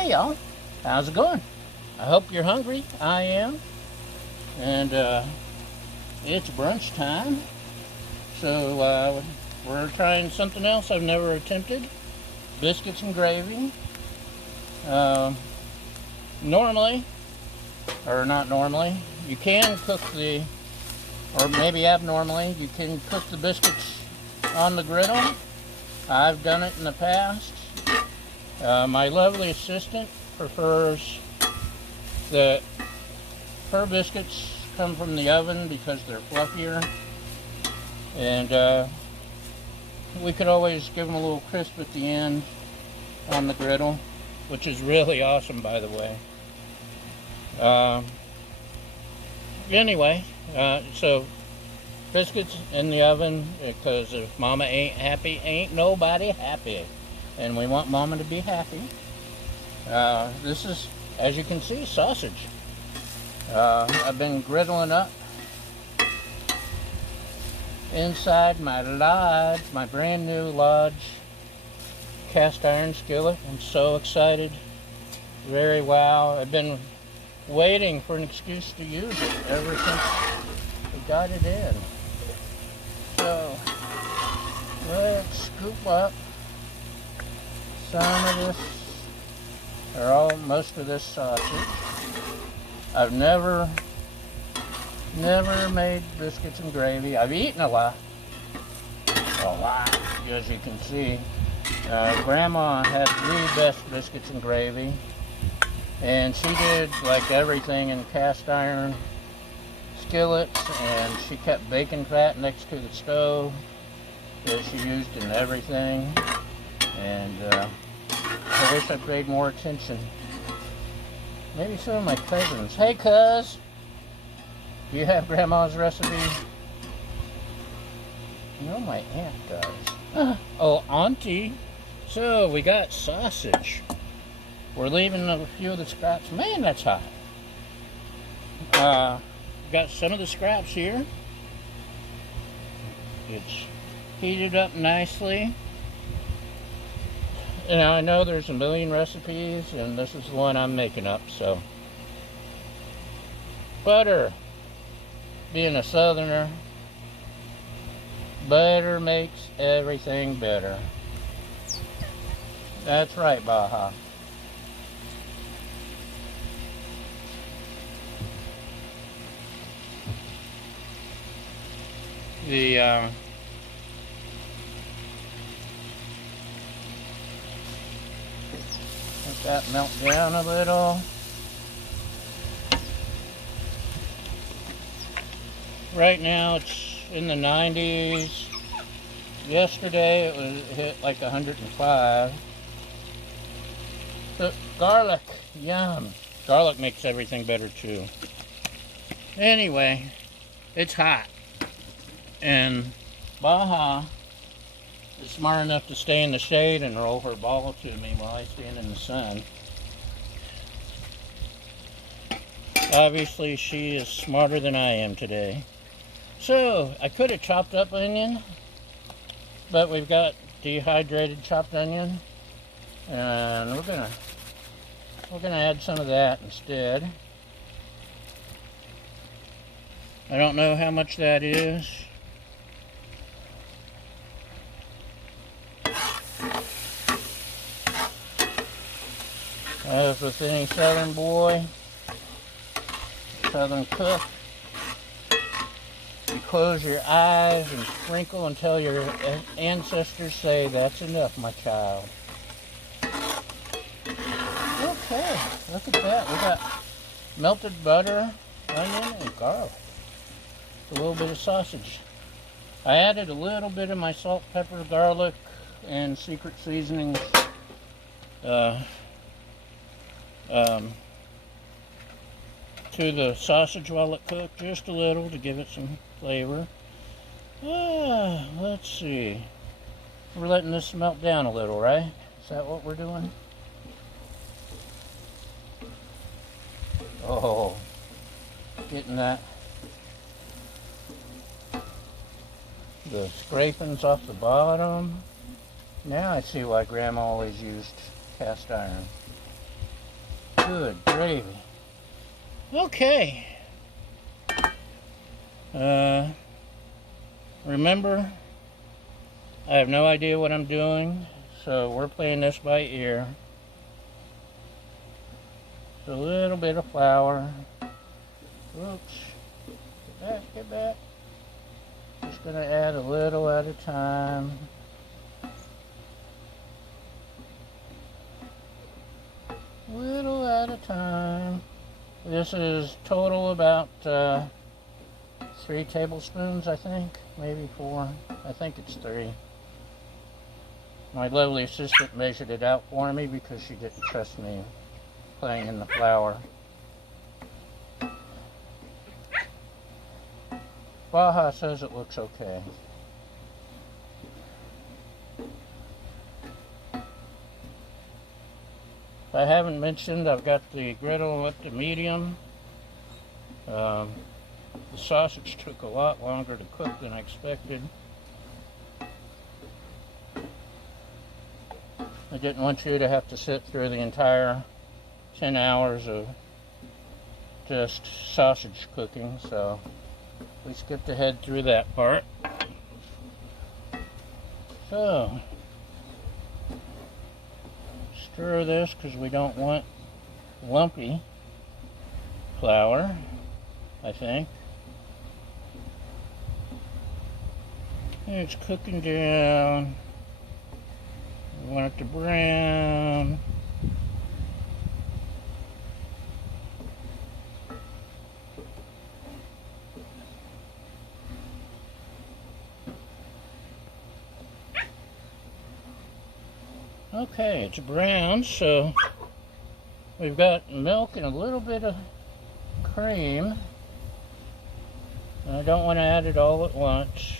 Hey y'all, how's it going? I hope you're hungry. I am. And it's brunch time. So we're trying something else I've never attempted. Biscuits and gravy. Normally, or not normally, you can cook or maybe abnormally, you can cook the biscuits on the griddle. I've done it in the past. My lovely assistant prefers that her biscuits come from the oven because they're fluffier, and we could always give them a little crisp at the end on the griddle, which is really awesome, by the way. Anyway, so biscuits in the oven, because if Mama ain't happy, ain't nobody happy. And we want Mama to be happy. This is, as you can see, sausage. I've been griddling up inside my Lodge, my brand new Lodge cast iron skillet. I'm so excited. Very wow. I've been waiting for an excuse to use it ever since we got it in. So let's scoop up some of this, or most of this sausage. I've never made biscuits and gravy. I've eaten a lot, as you can see. Grandma had the best biscuits and gravy, and she did like everything in cast iron skillets, and she kept bacon fat next to the stove that she used in everything. And I wish I paid more attention. Maybe some of my cousins. Hey, cuz, do you have Grandma's recipe? No, my aunt does. Oh, Auntie. So we got sausage. We're leaving a few of the scraps. Man, that's hot. Got some of the scraps here. It's heated up nicely. And I know there's a million recipes, and this is the one I'm making up, so. Butter. Being a southerner, butter makes everything better. That's right, Baja. Let that melt down a little. Right now it's in the 90s. Yesterday it hit like 105. The garlic, yum. Garlic makes everything better too. Anyway, it's hot. And Baja is smart enough to stay in the shade and roll her ball to me while I stand in the sun. Obviously, she is smarter than I am today. So, I could have chopped up onion, but we've got dehydrated chopped onion, and we're gonna add some of that instead. I don't know how much that is. As with any southern boy, southern cook, you close your eyes and sprinkle until your ancestors say, "That's enough, my child." Okay, look at that. We got melted butter, onion, and garlic. A little bit of sausage. I added a little bit of my salt, pepper, garlic, and secret seasonings to the sausage while it cooked, just a little to give it some flavor. Let's see. We're letting this melt down a little, right? Is that what we're doing? Oh, getting the scrapings off the bottom. Now I see why Grandma always used cast iron. Good gravy. Okay. Remember, I have no idea what I'm doing, so we're playing this by ear. A little bit of flour. Oops. Get back, get back. Just gonna add a little at a time. Little at a time. This is total about 3 tablespoons, I think. Maybe 4. I think it's 3. My lovely assistant measured it out for me because she didn't trust me playing in the flour. Baja says it looks okay. If I haven't mentioned, I've got the griddle at the medium. The sausage took a lot longer to cook than I expected. I didn't want you to have to sit through the entire 10 hours of just sausage cooking, so we skipped ahead through that part. So, stir this because we don't want lumpy flour, I think. It's cooking down. We want it to brown. Okay, it's brown, so we've got milk and a little bit of cream. And I don't want to add it all at once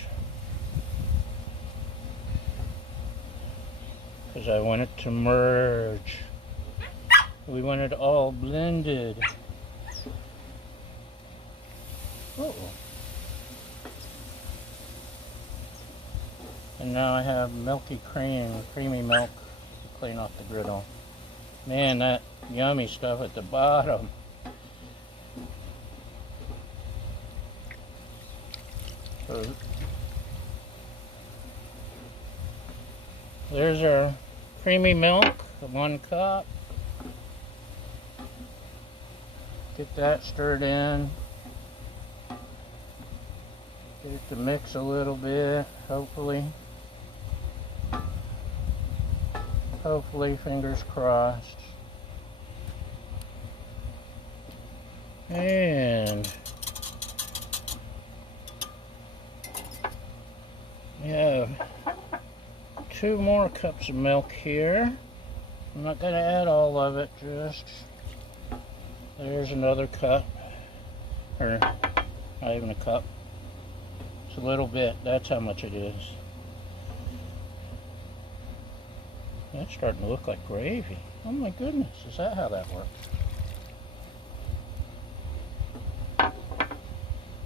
because I want it to merge. We want it all blended. Uh-oh. And now I have milky creamy milk to clean off the griddle. Man, that yummy stuff at the bottom. So there's our creamy milk, 1 cup. Get that stirred in. Get it to mix a little bit, hopefully. Hopefully, fingers crossed. And we have 2 more cups of milk here. I'm not going to add all of it, just there's another cup, or not even a cup. It's a little bit, that's how much it is. That's starting to look like gravy. Oh my goodness, is that how that works?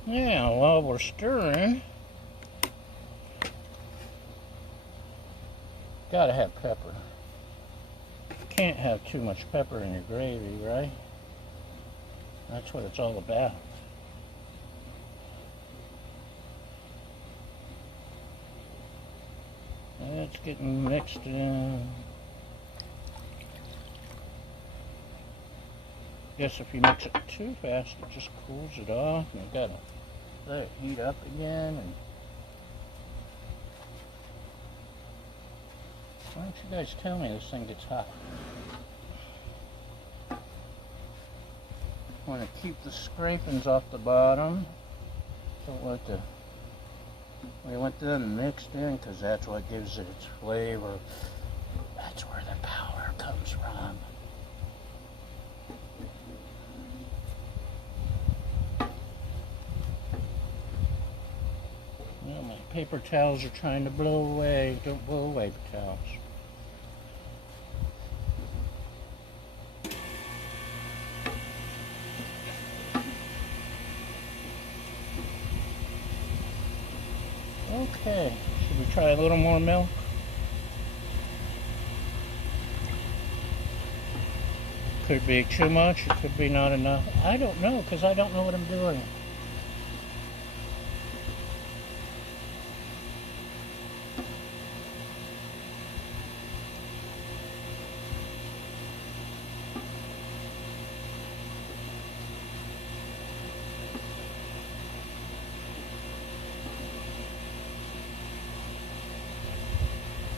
Yeah, while we're stirring, gotta have pepper. Can't have too much pepper in your gravy, right? That's what it's all about. It's getting mixed in. Guess if you mix it too fast, it just cools it off, and you gotta let it heat up again. And why don't you guys tell me this thing gets hot? Want to keep the scrapings off the bottom. Don't let the we want them mixed in because that's what gives it its flavor. That's where the power comes from. Well, my paper towels are trying to blow away. Don't blow away, the towels. Okay, should we try a little more milk? Could be too much, it could be not enough. I don't know, because I don't know what I'm doing.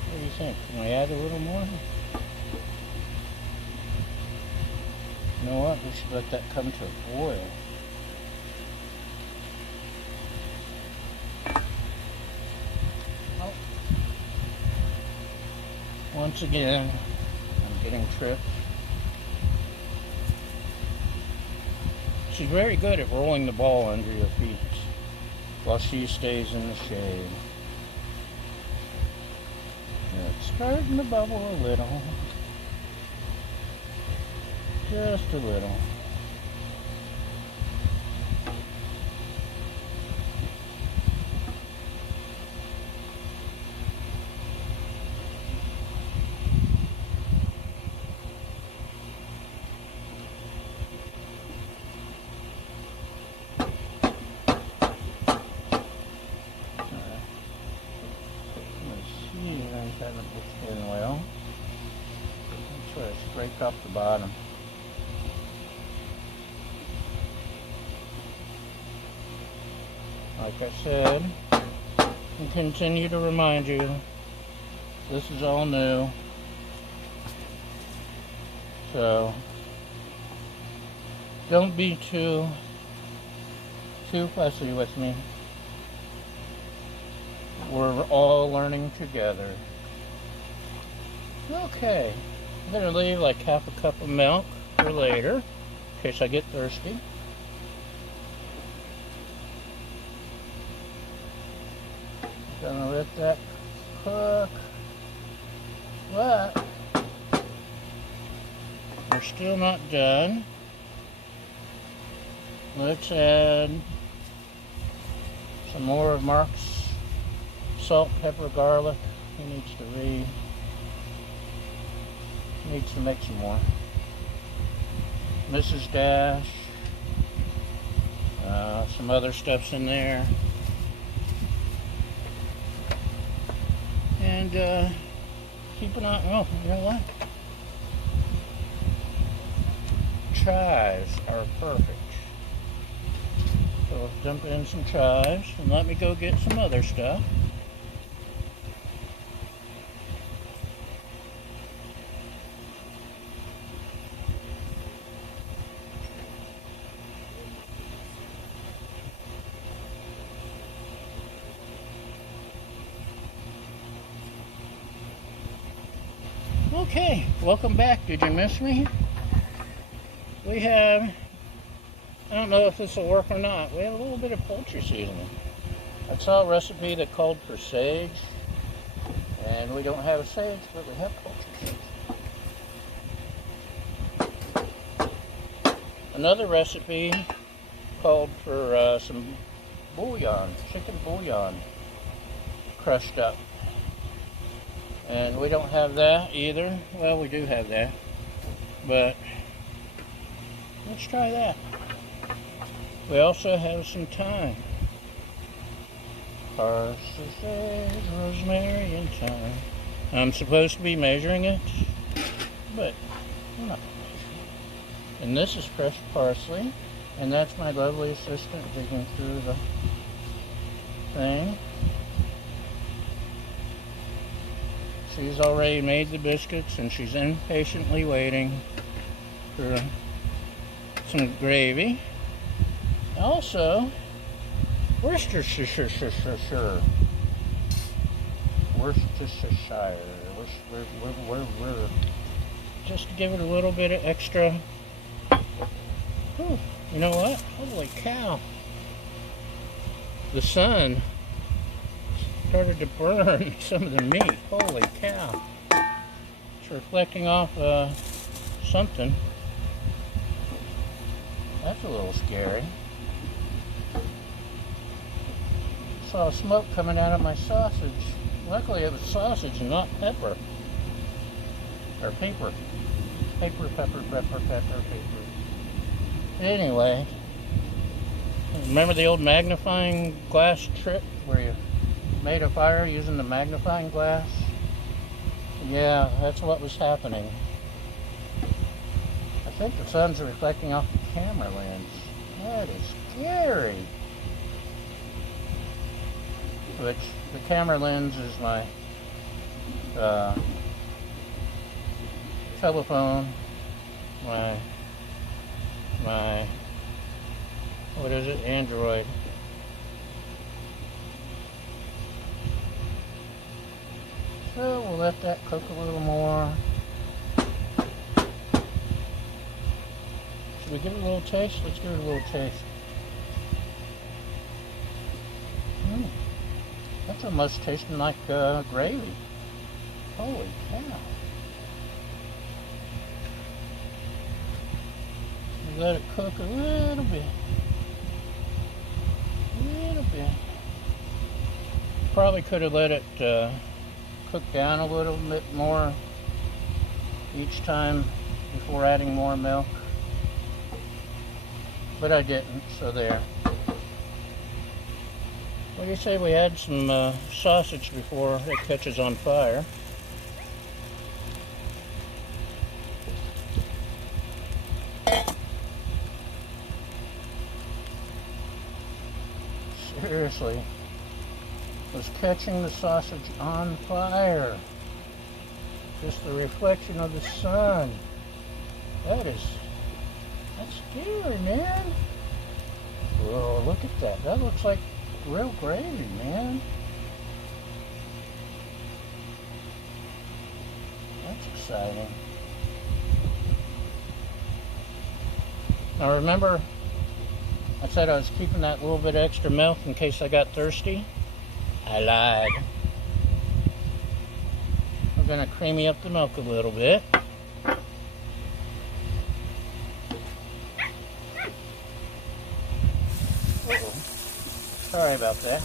What do you think? Can I add a little more? You know what? We should let that come to a boil. Oh. Once again, I'm getting tripped. She's very good at rolling the ball under your feet while she stays in the shade. It's starting to bubble a little. Just a little. In well. Make sure I scrape off the bottom. Like I said, and continue to remind you, this is all new. So don't be too fussy with me. We're all learning together. Okay, I'm going to leave like half a cup of milk for later, in case I get thirsty. Gonna let that cook, but we're still not done. Let's add some more of Mark's salt, pepper, garlic. He needs to make some more. Mrs. Dash, some other stuff's in there. And keep an eye. Oh, you know what? Chives are perfect. So dump in some chives and let me go get some other stuff. Okay, welcome back. Did you miss me? We have, I don't know if this will work or not, we have a little bit of poultry seasoning. I saw a recipe that called for sage, and we don't have sage, but we have poultry seasoning. Another recipe called for some bouillon, chicken bouillon, crushed up. And we don't have that either. Well, we do have that, but let's try that. We also have some thyme. Parsley, rosemary, and thyme. I'm supposed to be measuring it, but I'm not. And this is fresh parsley, and that's my lovely assistant digging through the thing. She's already made the biscuits, and she's impatiently waiting for some gravy. Also, Worcestershire, just to give it a little bit of extra. Whew, you know what? Holy cow! The sun started to burn some of the meat. Holy cow. It's reflecting off something. That's a little scary. Saw smoke coming out of my sausage. Luckily it was sausage and not pepper. Or paper. Paper, pepper, pepper, pepper, paper. Anyway, remember the old magnifying glass trick where you made a fire using the magnifying glass? Yeah, that's what was happening. I think the sun's reflecting off the camera lens. That is scary. Which, the camera lens is my telephone, my what is it, Android. So we'll let that cook a little more. Should we give it a little taste? Let's give it a little taste. That's almost tasting like gravy. Holy cow. Let it cook a little bit. Probably could have let it cook down a little bit more each time before adding more milk. But I didn't, so there. What do you say we add some sausage before it catches on fire? Seriously, was catching the sausage on fire. Just the reflection of the sun. That's scary, man. Whoa, look at that. That looks like real gravy, man. That's exciting. Now remember, I said I was keeping that little bit extra milk in case I got thirsty. I lied. We're gonna creamy up the milk a little bit. Uh-oh. Sorry about that.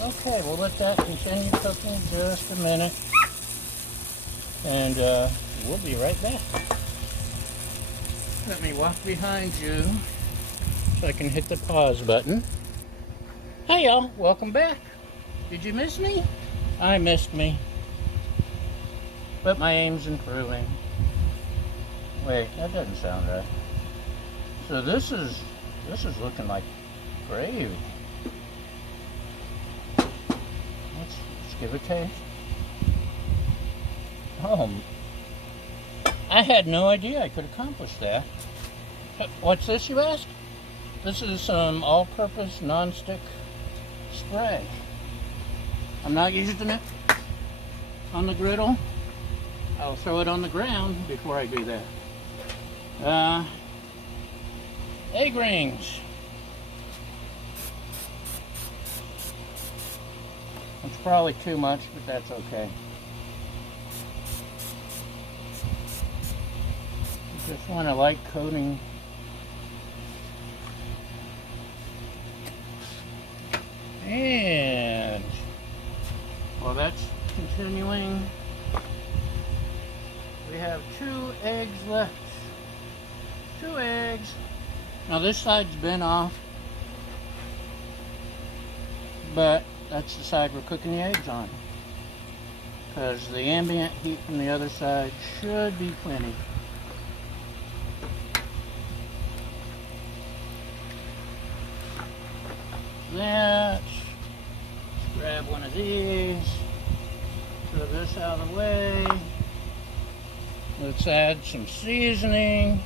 Okay, we'll let that continue cooking just a minute. And we'll be right back. Let me walk behind you so I can hit the pause button. Hey y'all, welcome back. Did you miss me? I missed me. But my aim's improving. Wait, that doesn't sound right. So this is looking like gravy. Let's give it a taste. Oh, I had no idea I could accomplish that. What's this, you ask? This is some all-purpose non-stick spray. I'm not using it on the griddle. I'll throw it on the ground before I do that. Egg rings. It's probably too much, but that's okay. Just want a light coating. And while that's continuing, we have 2 eggs left. 2 eggs. Now this side's been off, but that's the side we're cooking the eggs on, because the ambient heat from the other side should be plenty. Let's grab one of these, throw this out of the way. Let's add some seasoning,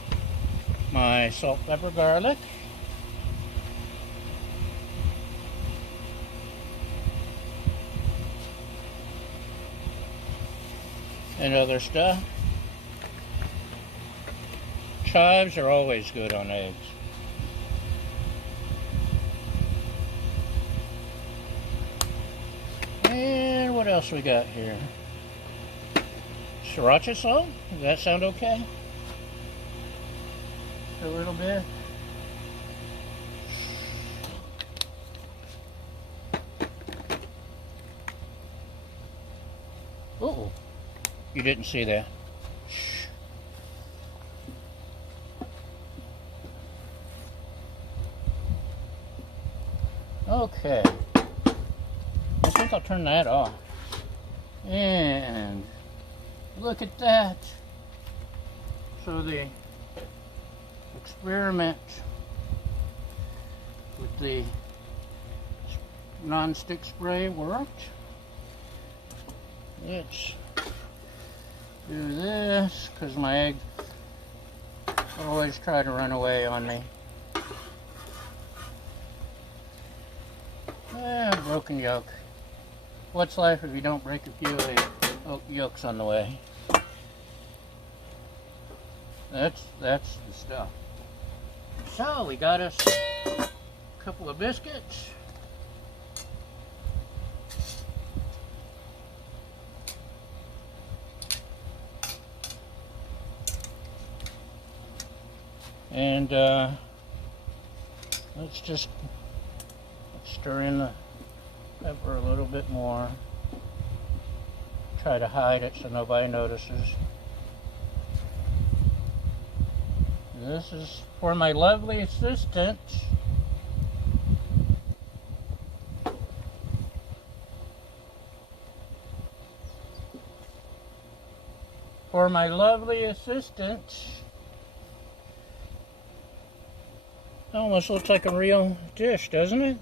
my salt, pepper, garlic. And other stuff. Chives are always good on eggs. And what else we got here? Sriracha salt? Does that sound okay? A little bit. Oh, you didn't see that. Shh. Okay. I think I'll turn that off. And look at that. So the experiment with the non-stick spray worked. Let's do this because my egg always try to run away on me. Broken yolk. What's life if you don't break a few yolks on the way? That's the stuff. So we got us a couple of biscuits. And let's just stir in the pepper a little bit more. Try to hide it so nobody notices. This is for my lovely assistant. For my lovely assistant. Almost looks like a real dish, doesn't it?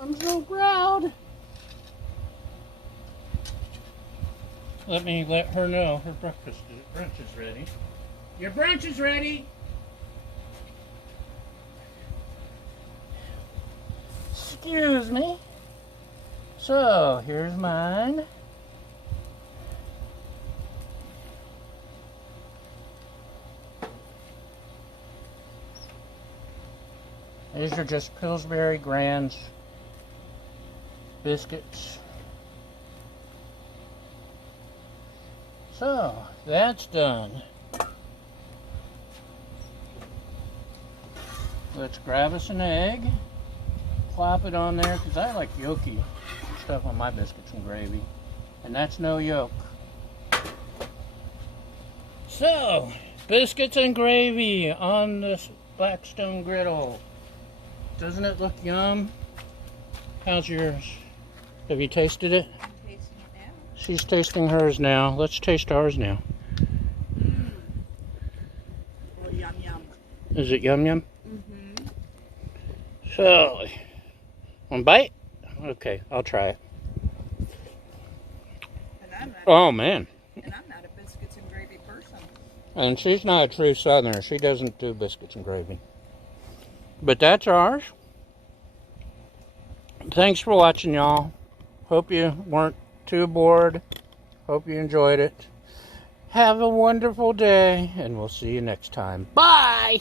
I'm so proud. Let me let her know her brunch is ready. Your brunch is ready. Excuse me. So, here's mine. These are just Pillsbury Grands biscuits. So, that's done. Let's grab us an egg, plop it on there, because I like yolky stuff on my biscuits and gravy. And that's no yolk. So, biscuits and gravy on this Blackstone Griddle. Doesn't it look yum? How's yours? Have you tasted it? I'm tasting it now. She's tasting hers now. Let's taste ours now. Oh, yum yum. Is it yum yum? Mm-hmm. So, one bite? Okay, I'll try it. Oh man. And I'm not a biscuits and gravy person. And she's not a true Southerner. She doesn't do biscuits and gravy. But that's ours. Thanks for watching, y'all. Hope you weren't too bored. Hope you enjoyed it. Have a wonderful day, and we'll see you next time. Bye!